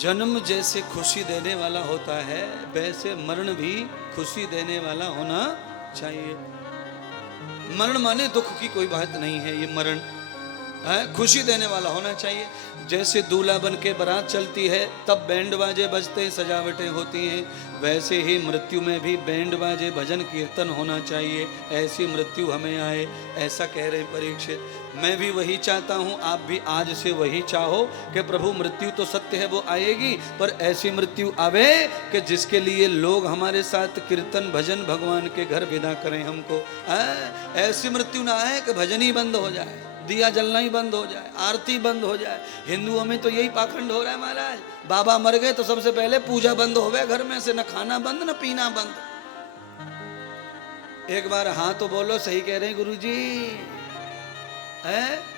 जन्म जैसे खुशी देने वाला होता है, वैसे मरण भी खुशी देने वाला होना चाहिए। मरण माने दुख की कोई बात नहीं है, ये मरण है खुशी देने वाला होना चाहिए। जैसे दूल्हा बन के बारात चलती है तब बैंड बाजे बजते सजावटें होती हैं, वैसे ही मृत्यु में भी बैंड बाजे भजन कीर्तन होना चाहिए, ऐसी मृत्यु हमें आए, ऐसा कह रहे परीक्षित। मैं भी वही चाहता हूँ, आप भी आज से वही चाहो कि प्रभु मृत्यु तो सत्य है वो आएगी, पर ऐसी मृत्यु आवे कि जिसके लिए लोग हमारे साथ कीर्तन भजन भगवान के घर विदा करें हमको। ऐसी मृत्यु ना आए कि भजन ही बंद हो जाए, दिया जलना ही बंद हो जाए, आरती बंद हो जाए। हिंदुओं में तो यही पाखंड हो रहा है महाराज, बाबा मर गए तो सबसे पहले पूजा बंद हो गए घर में से, न खाना बंद न पीना बंद। एक बार हाँ तो बोलो, सही कह रहे हैं गुरुजी है।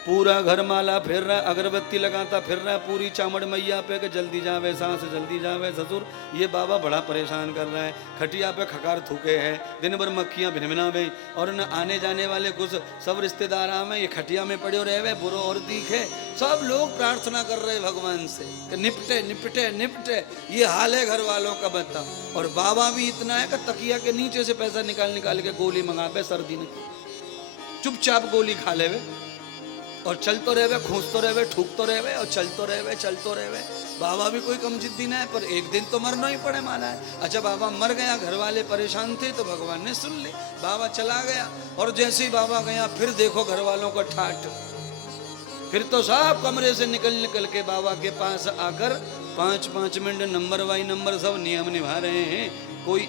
पूरा घर माला फिर रहा, अगरबत्ती लगाता फिर रहा पूरी चामड़ मैया पे कि जल्दी जावे सास जल्दी जावे ससुर। ये बाबा बड़ा परेशान कर रहा है, खटिया पे खकार थूके हैं, दिन भर मक्खियाँ भिनभिनावे, और न आने जाने वाले कुछ सब रिश्तेदार आवे, ये खटिया में पड़े रहे बुरो और दिखे। सब लोग प्रार्थना कर रहे भगवान से कि निपटे निपटे निपटे। ये हाल है घर वालों का, बता। और बाबा भी इतना है कि तकिया के नीचे से पैसा निकाल निकाल के गोली मंगा पे सर्दी में, चुपचाप गोली खा ले और चलतो रहे, खूंसतो रहे, ठूकतो रहे और चलतो रहे। बाबा भी कोई कम जिद्दी ना है, पर एक दिन तो मरना ही पड़े माना है। अच्छा बाबा मर गया, घर वाले परेशान थे तो भगवान ने सुन ली, बाबा चला गया। और जैसे ही बाबा गया फिर देखो घर वालों का ठाठ, फिर तो सब कमरे से निकल के बाबा के पास आकर 5-5 मिनट नंबर बाई नंबर सब नियम निभा रहे हैं। कोई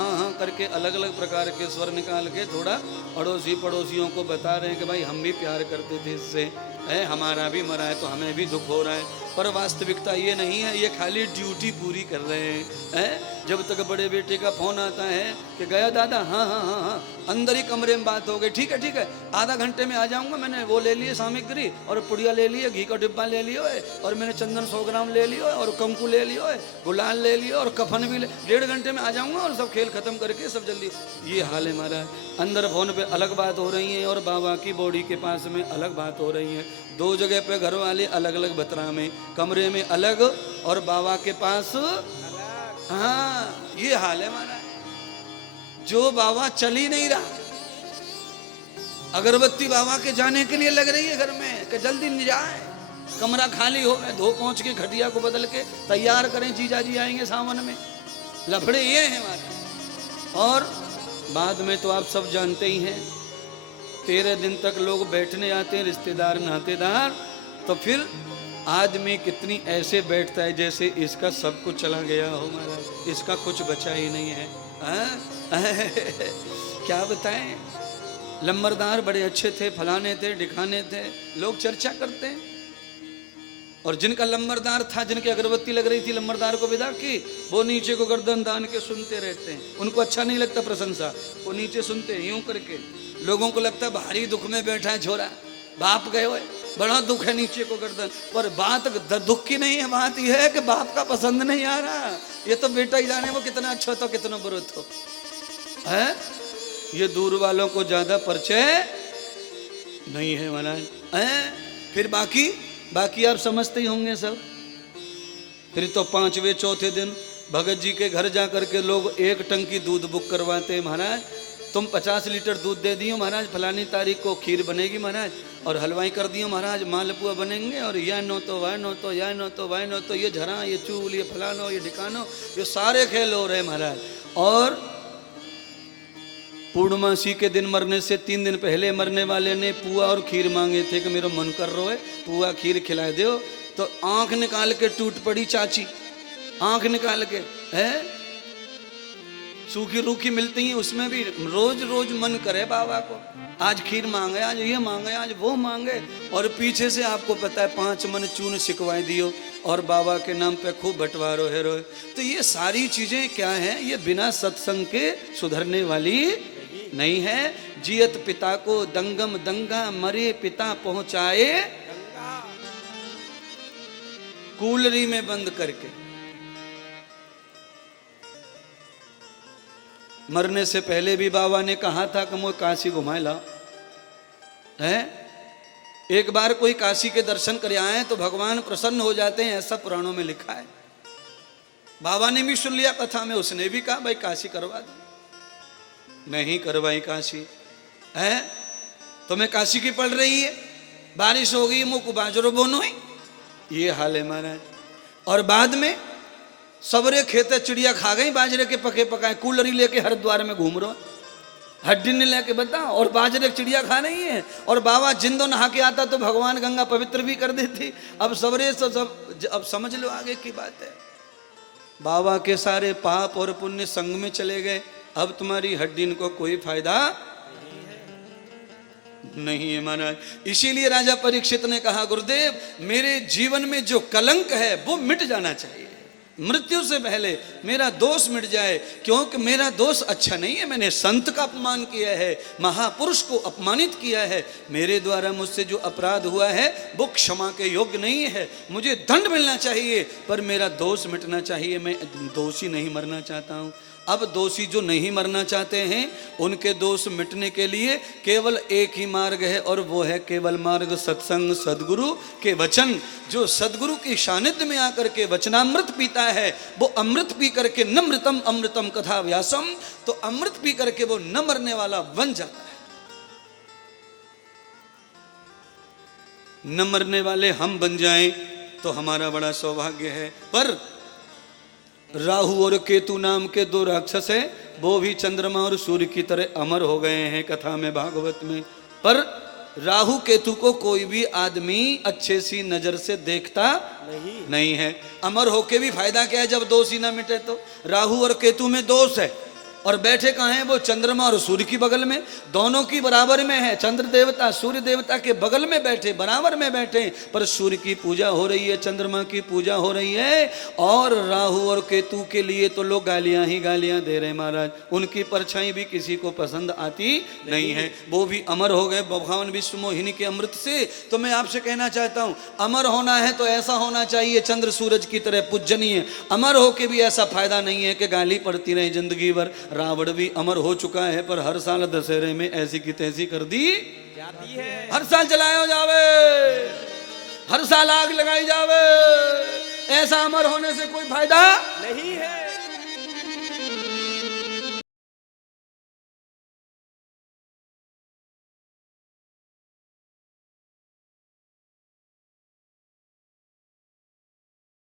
आहा करके अलग अलग प्रकार के स्वर निकाल के थोड़ा अड़ोसी पड़ोसियों को बता रहे हैं कि भाई हम भी प्यार करते थे इससे, है हमारा भी मरा है तो हमें भी दुख हो रहा है। पर वास्तविकता ये नहीं है, ये खाली ड्यूटी पूरी कर रहे हैं। जब तक बड़े बेटे का फोन आता है कि गया दादा, हाँ हाँ हाँ हाँ, अंदर ही कमरे में बात हो गई, ठीक है आधा घंटे में आ जाऊंगा, मैंने वो ले लिए सामग्री और पुड़िया ले लिए, घी का डिब्बा ले लियो है, और मैंने चंदन 100 ग्राम ले लियो है, और कंकु ले लियो है, गुलाल ले लियो और कफन भी ले, 1.5 घंटे में आ जाऊंगा और सब खेल खत्म करके सब जल्दी। ये हाल है हमारा। अंदर फोन पे अलग बात हो रही है और बाबा की बॉडी के पास में अलग बात हो रही है। 2 जगह पे घर वाले अलग अलग बतरा में, कमरे में अलग और बाबा के पास। हाँ ये हाल है हमारा। जो बाबा चल ही नहीं रहा, अगरबत्ती बाबा के जाने के लिए लग रही है घर में कि जल्दी नहीं जाए, कमरा खाली हो, धो पहुंच के खटिया को बदल के तैयार करें, जीजा जी आएंगे सावन में। लफड़े ये हैं हमारे। और बाद में तो आप सब जानते ही हैं, 13 दिन तक लोग बैठने आते हैं रिश्तेदार नातेदार, तो फिर आदमी कितनी ऐसे बैठता है जैसे इसका सब कुछ चला गया हो महाराज, इसका कुछ बचा ही नहीं है। क्या बताएं, लंबरदार बड़े अच्छे थे, फलाने थे ढिकाने थे, लोग चर्चा करते हैं। और जिनका लंबरदार था, जिनकी अगरबत्ती लग रही थी, लंबरदार को विदा की, वो नीचे को गर्दन दान के सुनते रहते हैं। उनको अच्छा नहीं लगता प्रशंसा, वो नीचे सुनते हैं यूं करके। लोगों को लगता है भारी दुख में बैठा है छोरा, बाप गए हुए, बड़ा दुख है, नीचे को गर्दन। पर बात दुख की नहीं है, बात यह है कि बाप का पसंद नहीं आ रहा। ये तो बेटा ही जाने वो कितना अच्छा तो कितना बुरा तो है। ये दूर वालों को ज्यादा परिचय नहीं है महाराज। फिर बाकी आप समझते ही होंगे सब। फिर तो 5वें चौथे दिन भगत जी के घर जा करके लोग 1 टंकी दूध बुक करवाते हैं। महाराज तुम 50 लीटर दूध दे दियो महाराज, फलानी तारीख को खीर बनेगी महाराज, और हलवाई कर दियो महाराज, मालपुआ बनेंगे, और यह नो तो वह नो तो यह नो तो वह नो तो, ये झरा ये चूल ये फलानो ये ढिकानो, ये सारे खेल हो रहे महाराज। और पूर्णमासी के दिन मरने से 3 दिन पहले मरने वाले ने पुआ और खीर मांगे थे कि मेरा मन कर रहा है पुआ खीर खिला दो, तो आंख निकाल के टूट पड़ी चाची, आंख निकाल के है। सूखी रूखी मिलती हैं, उसमें भी रोज रोज मन करे बाबा को, आज खीर मांगे, आज ये मांगे, आज वो मांगे। और पीछे से आपको पता है 5 मन चून सिकवाई दियो और बाबा के नाम पे खूब बंटवारो है रोए। तो ये सारी चीजें क्या हैं, ये बिना सत्संग के सुधरने वाली नहीं है। जियत पिता को दंगम दंगा, मरे पिता पहुंचाए कूलरी में बंद करके। मरने से पहले भी बाबा ने कहा था कि मुझे काशी घुमाए ला है, एक बार कोई काशी के दर्शन कर आए तो भगवान प्रसन्न हो जाते हैं, ऐसा पुराणों में लिखा है। बाबा ने भी सुन लिया कथा में, उसने भी कहा भाई काशी करवा दो। नहीं करवाई काशी है, तुम्हें काशी की पड़ रही है, बारिश हो गई मुँह को बाजरो बोनो है, ये हाल है महाराज। और बाद में सबरे खेते चिड़िया खा गई बाजरे के पके पकाए, कूलरी लेके हरिद्वार में घूम रहे, हड्डी ने लेके बताओ, और बाजरे की चिड़िया खा नहीं है। और बाबा जिंदो नहा के आता तो भगवान गंगा पवित्र भी कर देती। अब सबरे सब अब समझ लो आगे की बात है। बाबा के सारे पाप और पुण्य संग में चले गए, अब तुम्हारी हड्डी को कोई फायदा नहीं है महाराज। इसीलिए राजा परीक्षित ने कहा गुरुदेव मेरे जीवन में जो कलंक है वो मिट जाना चाहिए, मृत्यु से पहले मेरा दोष मिट जाए, क्योंकि मेरा दोष अच्छा नहीं है। मैंने संत का अपमान किया है, महापुरुष को अपमानित किया है, मेरे द्वारा मुझसे जो अपराध हुआ है वो क्षमा के योग्य नहीं है। मुझे दंड मिलना चाहिए पर मेरा दोष मिटना चाहिए, मैं दोषी नहीं मरना चाहता हूँ। अब दोषी जो नहीं मरना चाहते हैं उनके दोष मिटने के लिए केवल एक ही मार्ग है, और वो है केवल मार्ग सत्संग, सदगुरु के वचन। जो सदगुरु की सानिध्य में आकर के वचनामृत पीता है वो अमृत पी करके नमृतम अमृतम कथा व्यासम, तो अमृत पी करके वो न मरने वाला बन जाता है। न मरने वाले हम बन जाएं तो हमारा बड़ा सौभाग्य है। पर राहु और केतु नाम के दो राक्षस हैं, वो भी चंद्रमा और सूर्य की तरह अमर हो गए हैं कथा में, भागवत में। पर राहु केतु को कोई भी आदमी अच्छे सी नजर से देखता नहीं है। अमर होके भी फायदा क्या है जब दोष ही ना मिटे तो। राहु और केतु में दोष है, और बैठे कहाँ हैं वो, चंद्रमा और सूर्य की बगल में, दोनों की बराबर में है। चंद्र देवता सूर्य देवता के बगल में बैठे, बराबर में बैठे, पर सूर्य की पूजा हो रही है, चंद्रमा की पूजा हो रही है। और राहु और केतु के लिए तो लोग गालियां ही गालियां दे रहे हैं महाराज, उनकी परछाई भी किसी को पसंद आती नहीं है। वो भी अमर हो गए भगवान विश्व मोहिनी के अमृत से। तो मैं आपसे कहना चाहता हूँ अमर होना है तो ऐसा होना चाहिए चंद्र सूरज की तरह पूजनीय। अमर होके भी ऐसा फायदा नहीं है कि गाली पड़ती रहे जिंदगी भर। रावण भी अमर हो चुका है पर हर साल दशहरे में ऐसी की तैसी कर दी जाती है। हर साल जलाया जावे, हर साल आग लगाई जावे, ऐसा अमर होने से कोई फायदा नहीं है।